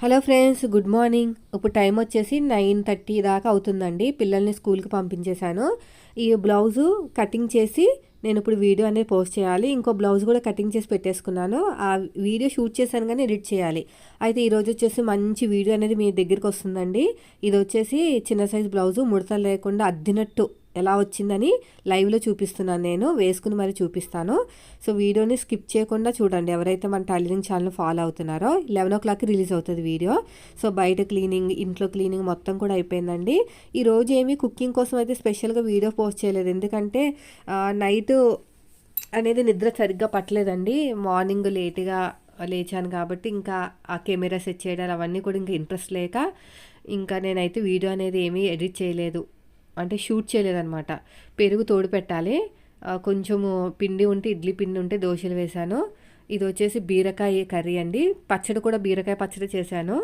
Hello friends, good morning. ఇప్పుడు time వచ్చేసి 9:30 దాకా అవుతుందండి. పిల్లల్ని స్కూల్కి పంపించేశాను. ఈ బ్లౌజు కటింగ్ చేసి నేను ఇప్పుడు వీడియో అనేది పోస్ట్ చేయాలి. ఇంకో బ్లౌజ్ కూడా కటింగ్ చేసి పెట్టేసుకున్నాను. ఆ వీడియో షూట్ చేశాను కానీ ఎడిట్ చేయాలి. అయితే ఈరోజు వచ్చేసి మంచి వీడియో అనేది మీ దగ్గరికి వస్తుందండి. ఇది వచ్చేసి చిన్న సైజ్ బ్లౌజు, ముడతలు లేకుండా అద్దినట్టు ఎలా వచ్చిందని లైవ్లో చూపిస్తున్నాను. నేను వేసుకుని మరి చూపిస్తాను. సో వీడియోని స్కిప్ చేయకుండా చూడండి. ఎవరైతే మన టైలరింగ్ ఛానల్ ఫాలో అవుతున్నారో 11 o'clock రిలీజ్ అవుతుంది వీడియో. సో బయట క్లీనింగ్, ఇంట్లో క్లీనింగ్ మొత్తం కూడా అయిపోయిందండి. ఈరోజు ఏమీ కుకింగ్ కోసం అయితే స్పెషల్గా వీడియో పోస్ట్ చేయలేదు. ఎందుకంటే నైట్ అనేది నిద్ర సరిగ్గా పట్టలేదండి. మార్నింగ్ లేట్గా లేచాను కాబట్టి ఇంకా ఆ కెమెరా సెట్ చేయడం అవన్నీ కూడా ఇంకా ఇంట్రెస్ట్ లేక ఇంకా నేనైతే వీడియో అనేది ఏమీ ఎడిట్ చేయలేదు, అంటే షూట్ చేయలేదన్నమాట. పెరుగు తోడు పెట్టాలి. కొంచెము పిండి ఉంటే, ఇడ్లీ పిండి ఉంటే దోశలు వేశాను. ఇది వచ్చేసి బీరకాయ కర్రీ అండి. పచ్చడి కూడా బీరకాయ పచ్చడి చేశాను.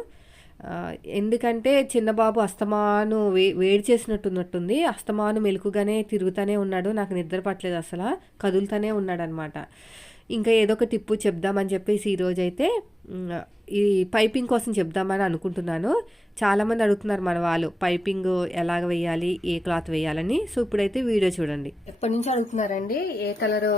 ఎందుకంటే చిన్నబాబు అస్తమాను వేడి చేసినట్టున్నట్టుంది. అస్తమాను మెలుకుగానే తిరుగుతూనే ఉన్నాడు. నాకు నిద్ర పట్టలేదు, అసలు కదులుతూనే ఉన్నాడు అనమాట. ఇంకా ఏదో ఒక టిప్పు చెప్దామని చెప్పేసి ఈరోజైతే ఈ పైపింగ్ కోసం చెప్దామని అనుకుంటున్నాను. చాలామంది అడుగుతున్నారు మన వాళ్ళు, పైపింగ్ ఎలాగ వేయాలి, ఏ క్లాత్ వేయాలని. సో ఇప్పుడైతే వీడియో చూడండి. ఎప్పటి నుంచి అడుగుతున్నారండి ఏ కలర్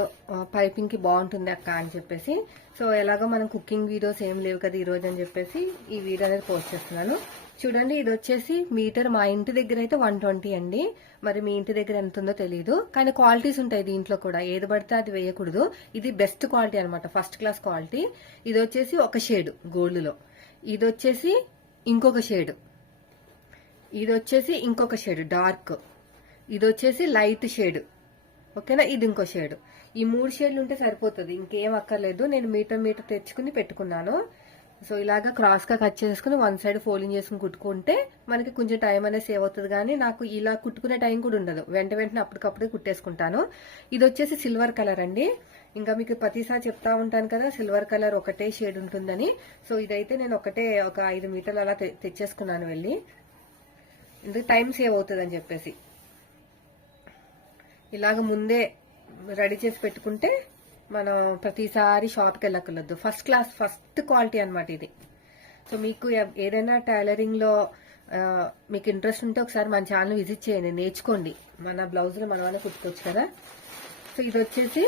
పైపింగ్కి బాగుంటుంది అక్క అని చెప్పేసి. సో ఎలాగో మనం కుకింగ్ వీడియోస్ ఏం లేవు కదా ఈరోజు అని చెప్పేసి ఈ వీడియో అనేది పోస్ట్ చేస్తున్నాను. చూడండి, ఇది వచ్చేసి మీటర్ మా ఇంటి దగ్గర అయితే 120 అండి. మరి మీ ఇంటి దగ్గర ఎంత ఉందో తెలియదు, కానీ క్వాలిటీస్ ఉంటాయి దీంట్లో కూడా. ఏది పడితే అది వేయకూడదు. ఇది బెస్ట్ క్వాలిటీ అనమాట, ఫస్ట్ క్లాస్ క్వాలిటీ. ఇది వచ్చేసి ఒక షేడ్ గోల్డ్లో, ఇది వచ్చేసి ఇంకొక షేడ్, ఇది వచ్చేసి ఇంకొక షేడ్ డార్క్, ఇది వచ్చేసి లైట్ షేడ్. ఓకేనా, ఇది ఇంకో షేడ్. ఈ 3 షేడ్లు ఉంటే సరిపోతుంది, ఇంకేం అక్కర్లేదు. నేను మీటర్ తెచ్చుకుని పెట్టుకున్నాను. సో ఇలాగా క్రాస్గా కట్ చేసుకుని వన్ సైడ్ ఫోల్డింగ్ చేసుకుని కుట్టుకుంటే మనకి కొంచెం టైం అనేది సేవ్ అవుతుంది. కానీ నాకు ఇలా కుట్టుకునే టైం కూడా ఉండదు, వెంటనే అప్పటికప్పుడే కుట్టేసుకుంటాను. ఇది వచ్చేసి సిల్వర్ కలర్ అండి. ఇంకా మీకు ప్రతిసారి చెప్తా ఉంటాను కదా, సిల్వర్ కలర్ ఒకటే షేడ్ ఉంటుందని. సో ఇదైతే నేను ఒక 5 మీటర్లు అలా తెచ్చేసుకున్నాను వెళ్ళి, ఎందుకు టైం సేవ్ అవుతుంది అని చెప్పేసి. ఇలాగ ముందే రెడీ చేసి పెట్టుకుంటే మనం ప్రతిసారి షాప్కి వెళ్ళక్కర్లేదు. ఫస్ట్ క్వాలిటీ అనమాట ఇది. సో మీకు ఏదైనా టైలరింగ్లో మీకు ఇంట్రెస్ట్ ఉంటే ఒకసారి మన ఛానల్ విజిట్ చేయండి, నేర్చుకోండి. మన బ్లౌజులు మనమనే కుట్టుకోవచ్చు కదా. సో ఇది వచ్చేసి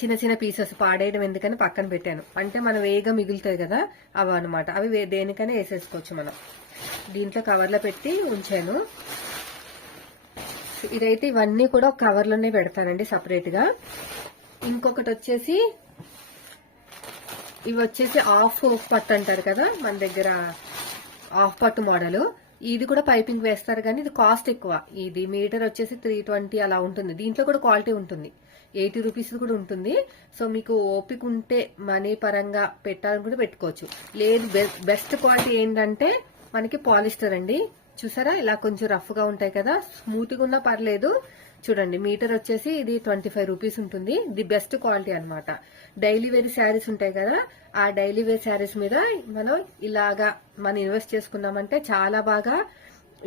చిన్న చిన్న పీసెస్ పాడేయడం ఎందుకని పక్కన పెట్టాను. అంటే మనం వేగం మిగులుతాయి కదా అవి అనమాట. అవి దేనికైనా వేసేసుకోవచ్చు మనం. దీంట్లో కవర్లో పెట్టి ఉంచాను. ఇదైతే ఇవన్నీ కూడా కవర్లోనే పెడతానండి సపరేట్గా. ఇంకొకటి వచ్చేసి ఇవి వచ్చేసి హాఫ్ పట్టు అంటారు కదా మన దగ్గర, హాఫ్ పట్టు మోడల్. ఇది కూడా పైపింగ్ వేస్తారు కానీ ఇది కాస్ట్ ఎక్కువ. ఇది మీటర్ వచ్చేసి 320 అలా ఉంటుంది. దీంట్లో కూడా క్వాలిటీ ఉంటుంది, 80 రూపీస్ కూడా ఉంటుంది. సో మీకు ఓపిక ఉంటే మనీ పరంగా పెట్టాలనుకుంటే పెట్టుకోవచ్చు. లేదు, బెస్ట్ క్వాలిటీ ఏంటంటే మనకి పాలిస్టర్ అండి. చూసారా, ఇలా కొంచెం రఫ్గా ఉంటాయి కదా, స్మూత్గా ఉన్నా పర్లేదు. చూడండి, మీటర్ వచ్చేసి ఇది 25 రూపీస్ ఉంటుంది. ది బెస్ట్ క్వాలిటీ అనమాట. డైలీ వేర్ శారీస్ ఉంటాయి కదా, ఆ డైలీ వేర్ శారీస్ మీద మనం ఇలాగా ఇన్వెస్ట్ చేసుకున్నామంటే చాలా బాగా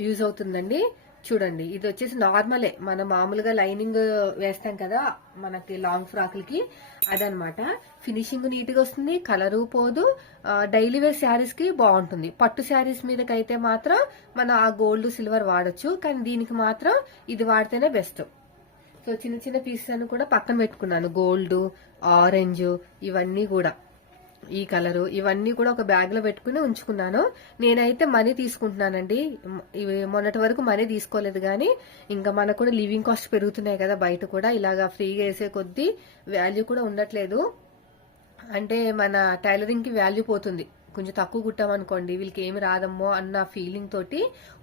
యూజ్ అవుతుందండి. చూడండి, ఇది వచ్చేసి నార్మలే, మనం మామూలుగా లైనింగ్ వేస్తాం కదా మనకి లాంగ్ ఫ్రాక్లకి, అదనమాట. ఫినిషింగ్ నీట్గా వస్తుంది, కలరు పోదు. డైలీ వేర్ శారీస్ కి బాగుంటుంది. పట్టు శారీస్ మీదకైతే మాత్రం మనం ఆ గోల్డ్ సిల్వర్ వాడచ్చు, కానీ దీనికి మాత్రం ఇది వాడితేనే బెస్ట్. సో చిన్న చిన్న పీసెస్ అని కూడా పక్కన పెట్టుకున్నాను. గోల్డ్, ఆరెంజ్, ఇవన్నీ కూడా ఈ కలరు, ఇవన్నీ కూడా ఒక బ్యాగ్ లో పెట్టుకుని ఉంచుకున్నాను. నేనైతే మనీ తీసుకుంటున్నానండి. ఇవి మొన్నటి వరకు మనీ తీసుకోలేదు, కానీ ఇంకా మనకు కూడా లివింగ్ కాస్ట్ పెరుగుతున్నాయి కదా బయట కూడా. ఇలాగా ఫ్రీగా వేసే కొద్దీ వాల్యూ కూడా ఉండట్లేదు. అంటే మన టైలరింగ్ కి వాల్యూ పోతుంది. కొంచెం తక్కువ కుట్టామనుకోండి వీళ్ళకి ఏమి రాదమ్మో అన్న ఫీలింగ్ తోటి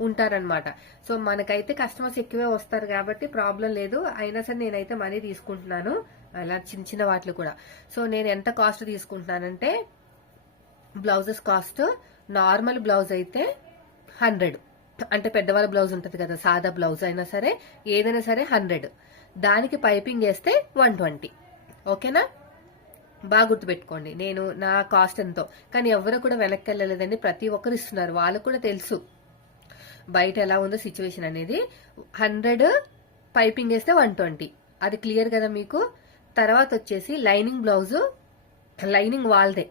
ఉంటారనమాట. సో మనకైతే కస్టమర్స్ ఎక్కువే వస్తారు కాబట్టి ప్రాబ్లం లేదు. అయినా సరే నేనైతే మనీ తీసుకుంటున్నాను, అలా చిన్న చిన్న వాటిలో కూడా. సో నేను ఎంత కాస్ట్ తీసుకుంటున్నానంటే, బ్లౌజెస్ కాస్ట్ నార్మల్ బ్లౌజ్ అయితే 100, అంటే పెద్దవాళ్ళ బ్లౌజ్ ఉంటుంది కదా, సాదా బ్లౌజ్ అయినా సరే ఏదైనా సరే 100. దానికి పైపింగ్ వేస్తే 120. ఓకేనా, బాగా గుర్తుపెట్టుకోండి. నేను నా కాస్ట్ ఎంతో, కానీ ఎవరు కూడా వెనక్కి వెళ్ళలేదండి. ప్రతి ఒక్కరు ఇస్తున్నారు, వాళ్ళకు కూడా తెలుసు బయట ఎలా ఉందో సిచ్యువేషన్ అనేది. 100 పైపింగ్ వేస్తే 120, అది క్లియర్ కదా మీకు. తర్వాత వచ్చేసి లైనింగ్ బ్లౌజు, లైనింగ్ వాళ్ళదే.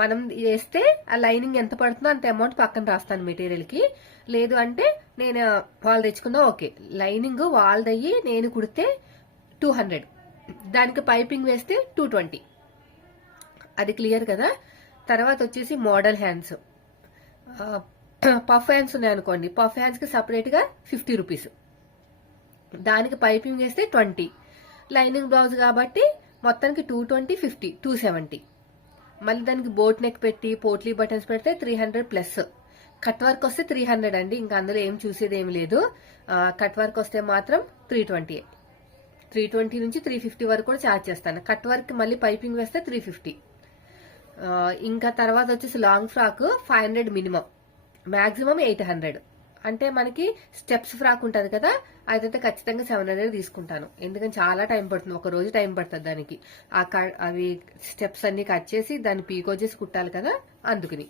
మనం వేస్తే ఆ లైనింగ్ ఎంత పడుతుందో అంత అమౌంట్ పక్కన రాస్తాను మెటీరియల్కి. లేదు అంటే నేను వాళ్ళు తెచ్చుకుందా ఓకే. లైనింగ్ వాళ్ళదయ్యి నేను కుడితే 200, దానికి పైపింగ్ వేస్తే 220. అది క్లియర్ కదా. తర్వాత వచ్చేసి మోడల్ హ్యాండ్స్, పఫ్ హ్యాండ్స్ ఉన్నాయి అనుకోండి, పఫ్ హ్యాండ్స్కి సపరేట్గా 50 రూపీస్, దానికి పైపింగ్ వేస్తే 20. లైనింగ్ బ్లౌజ్ కాబట్టి మొత్తానికి 220, 50, 270. మళ్ళీ దానికి బోట్ నెక్ పెట్టి పోట్లీ బటన్స్ పెడితే 300 ప్లస్. కట్ వర్క్ వస్తే 300 అండి, ఇంకా అందులో ఏం చూసేది ఏమి లేదు. కట్ వర్క్ వస్తే మాత్రం 320. 320 నుంచి 350 వరకు కూడా ఛార్జ్ చేస్తాను. కట్ వర్క్ మళ్ళీ పైపింగ్ వేస్తే 350. ఇంకా తర్వాత వచ్చేసి లాంగ్ ఫ్రాక్ 500 మినిమం, మాక్సిమం 800. అంటే మనకి స్టెప్స్ ఫ్రాక్ ఉంటుంది కదా, అదైతే ఖచ్చితంగా 700 తీసుకుంటాను. ఎందుకంటే చాలా టైం పడుతుంది, ఒక రోజు టైం పడుతుంది దానికి. అవి స్టెప్స్ అన్ని కట్ చేసి దాన్ని పీకో చేసి కుట్టాలి కదా, అందుకని.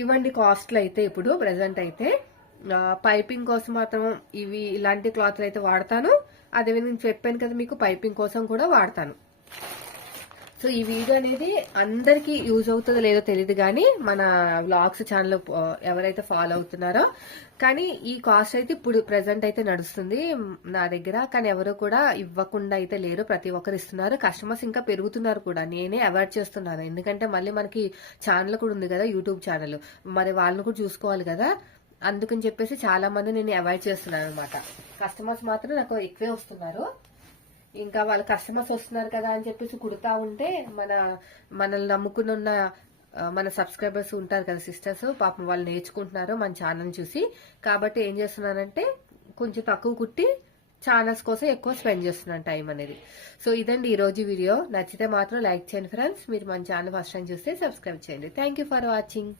ఇవ్వండి కాస్ట్లు అయితే ఇప్పుడు ప్రెసెంట్ అయితే. పైపింగ్ కోసం మాత్రం ఇవి ఇలాంటి క్లాత్లు అయితే వాడతాను. అదే నేను చెప్పాను కదా మీకు, పైపింగ్ కోసం కూడా వాడతాను. సో ఈ వీడియో అనేది అందరికి యూజ్ అవుతుందో లేదో తెలియదు కానీ మన వ్లాగ్స్ ఛానల్ ఎవరైతే ఫాలో అవుతున్నారో, కానీ ఈ కాస్ట్ అయితే ఇప్పుడు ప్రెసెంట్ అయితే నడుస్తుంది నా దగ్గర. కానీ ఎవరు కూడా ఇవ్వకుండా అయితే లేరు, ప్రతి ఒక్కరు ఇస్తున్నారు. కస్టమర్స్ ఇంకా పెరుగుతున్నారు కూడా, నేనే అవాయిడ్ చేస్తున్నాను. ఎందుకంటే మళ్ళీ మనకి ఛానల్ కూడా ఉంది కదా, యూట్యూబ్ ఛానల్, మరి వాళ్ళని కూడా చూసుకోవాలి కదా. అందుకని చెప్పేసి చాలా మంది నేను అవాయిడ్ చేస్తున్నాను అనమాట. కస్టమర్స్ మాత్రం నాకు ఎక్కువే వస్తున్నారు. ఇంకా వాళ్ళ కస్టమర్స్ వస్తున్నారు కదా అని చెప్పేసి కుడతా ఉంటే మనల్ని నమ్ముకుని ఉన్న మన సబ్స్క్రైబర్స్ ఉంటారు కదా సిస్టర్స్, పాపం వాళ్ళు నేర్చుకుంటున్నారు మన ఛానల్ చూసి. కాబట్టి ఏం చేస్తున్నానంటే కొంచెం తక్కువ కుట్టి ఛానల్స్ కోసం ఎక్కువ స్పెండ్ చేస్తున్నాను టైం అనేది. సో ఇదండి ఈ రోజు వీడియో. నచ్చితే మాత్రం లైక్ చేయండి ఫ్రెండ్స్. మీరు మన ఛానల్ ఫస్ట్ టైం చూస్తే సబ్స్క్రైబ్ చేయండి. Thank for watching.